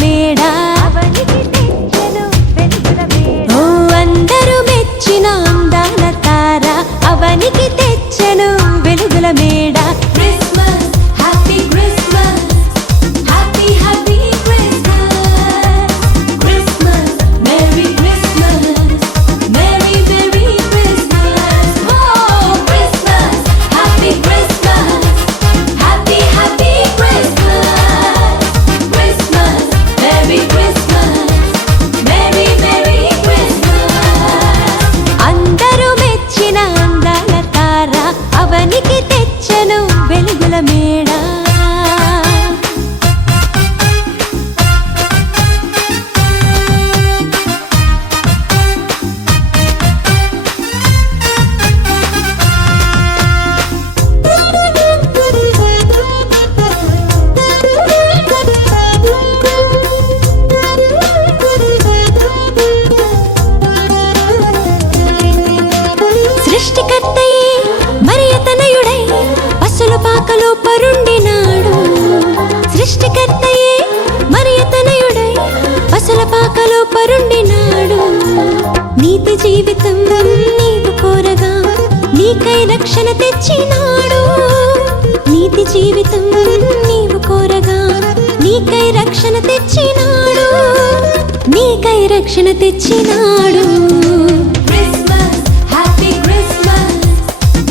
మేడ ఓ అందరూ మెచ్చిన అందాల తార అవనికి తెచ్చెను వెలుగుల మేడ Christmas happy Christmas happy happy Christmas Christmas merry Christmas merry merry Christmas O Christmas happy Christmas happy happy Christmas Christmas merry Christmas merry merry Christmas అందరూ మెచ్చిన అందాల తార అవనికి తెచ్చెను వెలుగుల మేడ సృష్టికర్తయే మరియతనయుడై పసుల పాకలో పరుండినాడు సృష్టికర్తయే మరియతనయుడై పసుల పాకలో పరుండినాడు నీతి జీవితం నీవు కోరగా నీకై రక్షణ తెచ్చినాడు నీతి జీవితం నీవు కోరగా నీకై రక్షణ తెచ్చినాడు నీకై రక్షణ తెచ్చినాడు Christmas happy Christmas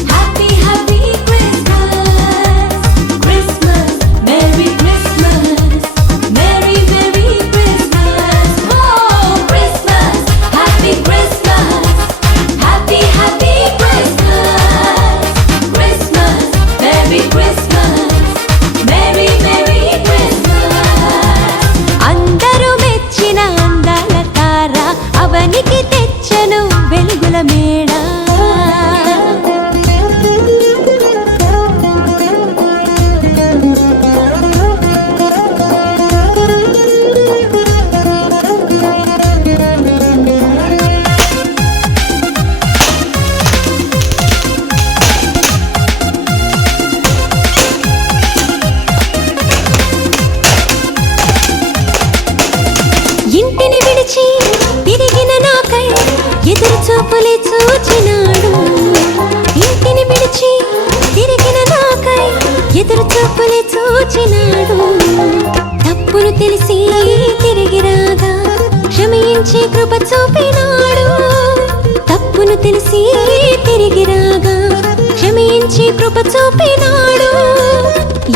happy happy Christmas Christmas merry Christmas merry merry Christmas O Christmas happy Christmas happy happy Christmas Christmas merry Christmas merry merry Christmas అందరూ మెచ్చిన అందాల తార అవనికి తెచ్చెను వెలుగుల మేడ ఇంటిని విడిచి తిరిగిన నాకై ఎదురు చూపులే చూచినాడు ఇంటిని విడిచి తిరిగిన నాకై ఎదురు చూపులే చూచినాడు తప్పును తెలిసి తిరిగి రాగా క్షమించి కృప చూపినాడు తప్పును తెలిసి తిరిగి రాగా క్షమించి కృప చూపినాడు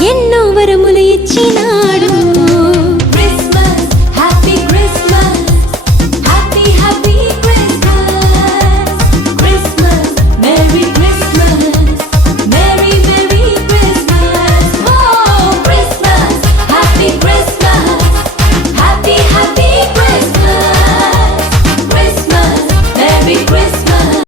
ఎన్నో వరములు ఇచ్చినాడు